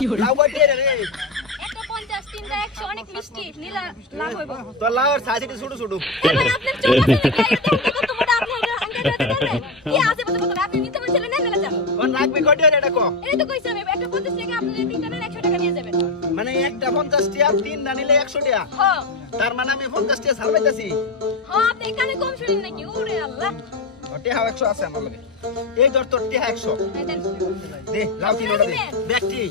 লাউ কয়টি রে? একটা 50 তিনটা 100 অনেক মিষ্টি নীলা লাভ হইব। তো লাউর সাইজটি ছোট ছোট। এখন আপনার চোখ আছে দেখে কত মোটা আপনি আঙ্কেল দিতে কি আছে বলতে বলতে আপনি নিতে বলছিলেন না মেলা যান। কোন রাখবি কয়টি রে এটা কো? এই তো কইছি আমি একটা 50 টাকা আপনি তিনটা নেন 100 টাকা নিয়ে যাবেন। মানে একটা 50 টাকা তিন না নিলে 100 টাকা। হ্যাঁ তার মানে আমি 50 টাকা ছাড় পাইতাছি। হ্যাঁ আপনি কানে কম শুনেন নাকি? ওরে আল্লাহ। ওটি হাও 100 আছে আমার লগে। এই ধর তোর টি 100। এই দেন। দে লাউ তিন ওটা দে। ব্যক্তি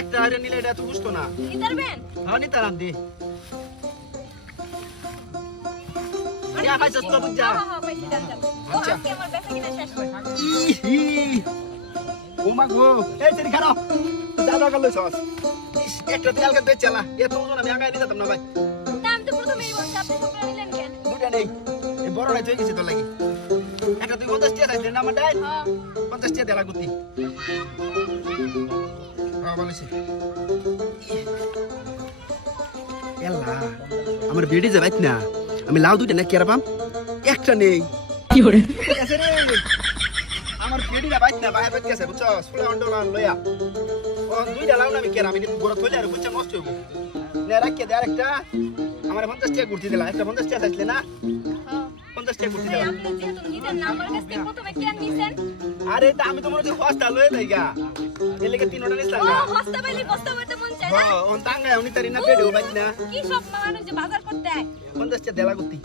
একটা হারে নিলে এটা তো বুঝতো না। কি করবেন? হ্যাঁ নি তারাম দে। ইয়া পাইছস তো বুঝা। হ্যাঁ হ্যাঁ পয়সা দেন দেন। ও আচ্ছা। আজকে আমার বেচা কিনা শেষ হয়। ও মা গো এই সেরি খারাপ জানা গেল সস একটা তেল কে চালা এত ওজন আমি আগাই দিতাম না ভাই দাম তো প্রথমেই বলছি আপনি সবটা নিলেন কেন? দুটা নেই এই বড় রাইতে গেছে তো লাগি একটা তুই 50 টাকা চাইছিস না আমার ডাই হ্যাঁ 50 টাকা দেলা গুতি হ্যাঁ বলেছি এলা আমার বেডি যাবাইত না আমি লাউ দুইটা না কেরাবাম একটা নেই কি করে এসে রে আমার বেডি যাবাইত না বাইরে বেড গেছে বুঝছো ফুলা অন্ডলান লয়া ও দুইটা লাউ না আমি কেরাম আমি বড় থইলে আর বুঝছো নষ্ট হইব নে রাখিয়ে দে আরেকটা আমার 50 টাকা গুড়তি দিলা একটা 50 টাকা চাইছিলে না হ্যাঁ 50 টাকা গুড়তি এই দিলা আপনি যেহেতু নিতেন না আমার কাছ থেকে প্রথমে কেন নিছেন? আরে তা আমি তো মনে হচ্ছে হস্তা লয়ে দেইগা এর লাগি তিন ওটা নিছলাম ও না হস্তা বাইলে বস্তা করতে মন চায় না? হ্যাঁ ওন তাঙ্গা উনি তারি না পেডে উবাইত না কি সব মানুষ যে বাজার করতে হয়? 50 টাকা দেলা গুড়তি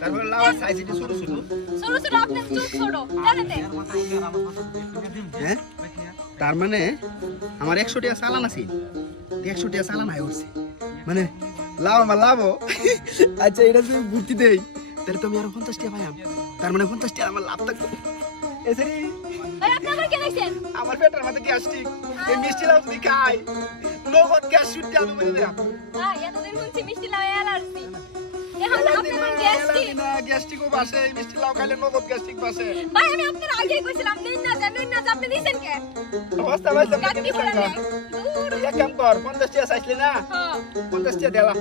তারপর লাউ সাইজটি ছোট ছোট ছোট ছোট আপনার চোখ ছোট জানেন? হ্যাঁ তার মানে আমার 100 টাকা চালান আছে 100 টাকা চালান আয় উঠছে মানে লাভ আমার লাভ আচ্ছা এটা যদি বুদ্ধি দেই তাহলে তো আমি আরো 50 টাকা পাইলাম তার মানে 50 টাকা আমার লাভ থাকবে এসরি ভাই আপনি আবার কেন আইছেন? আমার পেটের মধ্যে গ্যাস্ট্রিক এই মিষ্টি লাউ যদি খাই নগদ গ্যাস শুটতে আমি মরে যাব এতদিন শুনছি মিষ্টি লাউ অ্যালার্জি এখন আপনার গ্যাস্ট্রিক গ্যাস্ট্রিক ও বাসে এই মিষ্টি লাউ খাইলে নগদ গ্যাস্ট্রিক বাসে ভাই আমি আপনার আগেই কইছিলাম নিন না আপনি দিছেন কে? অবস্থা ভাই সব গাড়ি করে নেই দূর এক কাম কর 50 টাকা চাইছিলে না হ্যাঁ 50 টাকা দেলা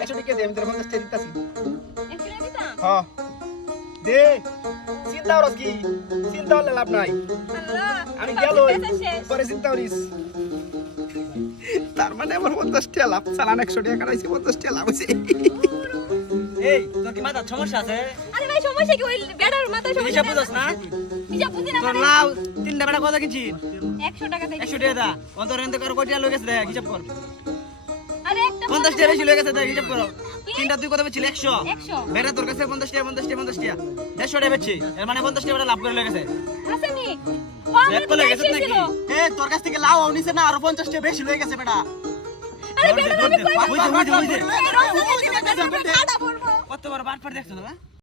100 টাকা দে আমি তোর 50 টাকা দিতাছি একটু দিতাম হ্যাঁ দে চিন্তা করস কি চিন্তা হলে লাভ নাই আল্লাহ আমি গেল পরে চিন্তা করিস তার মানে আমার 50 টাকা লাভ চালান 100 টাকা কাটাইছি 50 টাকা লাভ হইছে এই তোর কি মাথা সমস্যা আছে? আরে ভাই সমস্যা কি ওই বেড়ার মাথায় সমস্যা হিসাব বুঝছ না? হিসাব বুঝি না তোর মানে লাউ তিনটা বেটা কত কিনছি? 100 টাকা দেই 100 টাকা দা। অন্তর এনতে কর কয়টা লই গেছে দেখ হিসাব কর। আরে একটা 50 টাকা বেশি লই গেছে দেখ হিসাব কর। তিনটা তুই কত বেচছিস? 100 100 বেটা তোর কাছে 50 টাকা 50 টাকা 50 টাকা 150 টাকা বেচছি। এর মানে 50 টাকা বেটা লাভ করে লই গেছে। আসেনি দেখ তো লই গেছে নাকি? এ তোর কাছ থেকে লাউ নিছে না আর 50 টাকা বেশি লই গেছে বেটা। আরে বেড়া আমি কই বুঝে কতবার বাটপার দেখছো না?